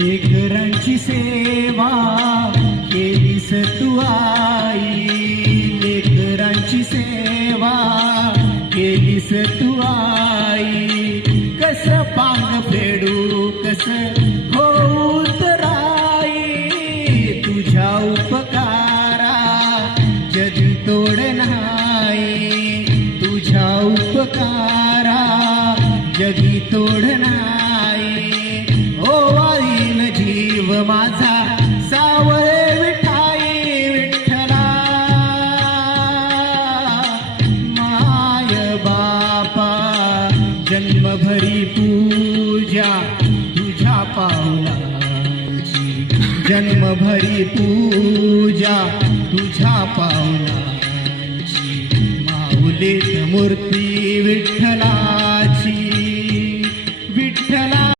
लेकरांची सेवा केलीस तू आई, लेकरांची सेवा केलीस तू आई. कस पांग फेडू कस होऊ तराई, तुझ्या उपकारा जगी तोड नाही, तुझ्या उपकारा जगी तोड नाही. ओ वाईन जीव माझा सावळे विठाई विठ्ठला, माय बापा जन्मभरी पूजा तुझ्या पावलाची, जन्मभरी पूजा तुझ्या पावलाची. माऊलीत मूर्ती विठ्ठला